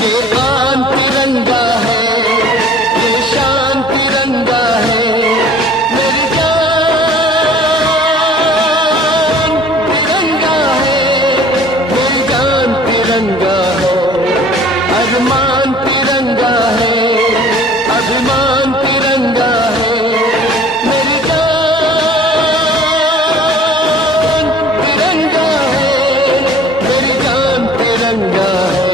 ये आन तिरंगा है, ये शान तिरंगा है, मेरी जान तिरंगा है, मेरी जान तिरंगा है, अरमान तिरंगा है, अभिमान तिरंगा है, मेरी जान तिरंगा है, मेरी जान तिरंगा है।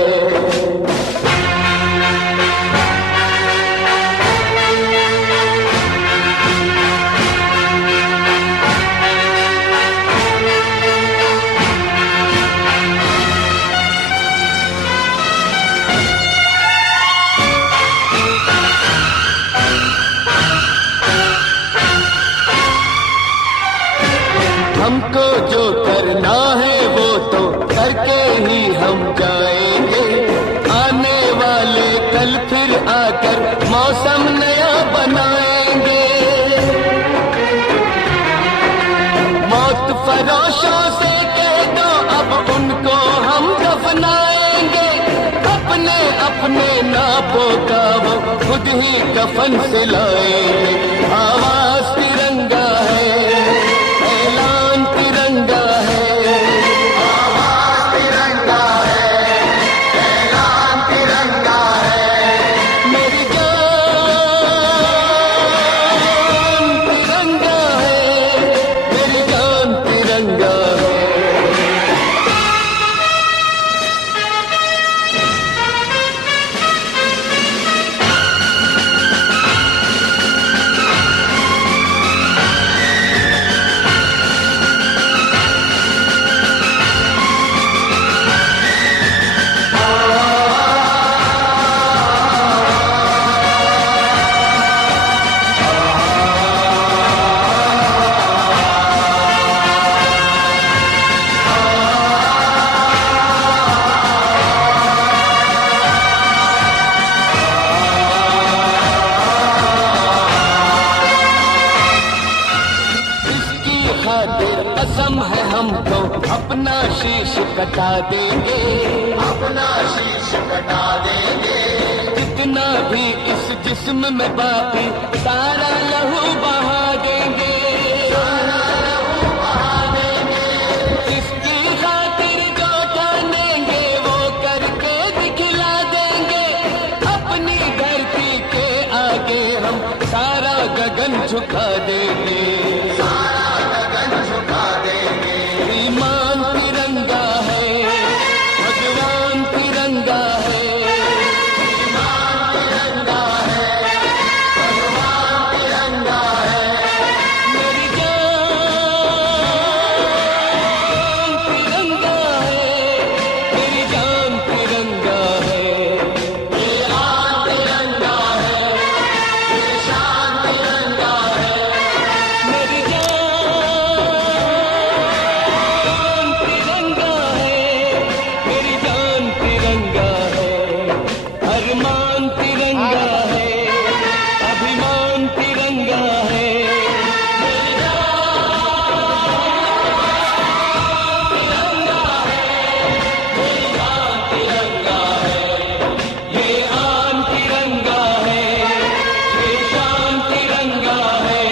हमको जो करना है वो तो करके ही हम जाएंगे, आने वाले कल फिर आकर मौसम नया बनाएंगे। मौत फरोशों से कह दो अब उनको हम दफनाएंगे, अपने अपने नापों का वो खुद ही कफन सिलाएंगे। आवाज तिरंगा है, ऐलान तिरंगा है, आवाज तिरंगा है, ऐलान तिरंगा है, मेरी जान तिरंगा है, मेरी जान तिरंगा है। खातिर कसम है हमको अपना शीश कटा देंगे, अपना शीश कटा देंगे, जितना भी इस जिस्म में बाकी सारा लहू बहा देंगे, सारा लहू बहा देंगे। इसकी खातिर जो ठानेंगे वो करके दिखला देंगे, अपनी धरती के आगे हम सारा गगन झुका देंगे, ईमान तिरंगा है, भगवान तिरंगा है, ईमान तिरंगा है, भगवान तिरंगा है, मेरी जान तिरंगा है, मेरी जान तिरंगा है, ये आन तिरंगा है, ये शान तिरंगा है, मेरी जान अरमान तिरंगा है, अभिमान तिरंगा है, मेरी जान तिरंगा है, ये आन तिरंगा है, ये शान तिरंगा है।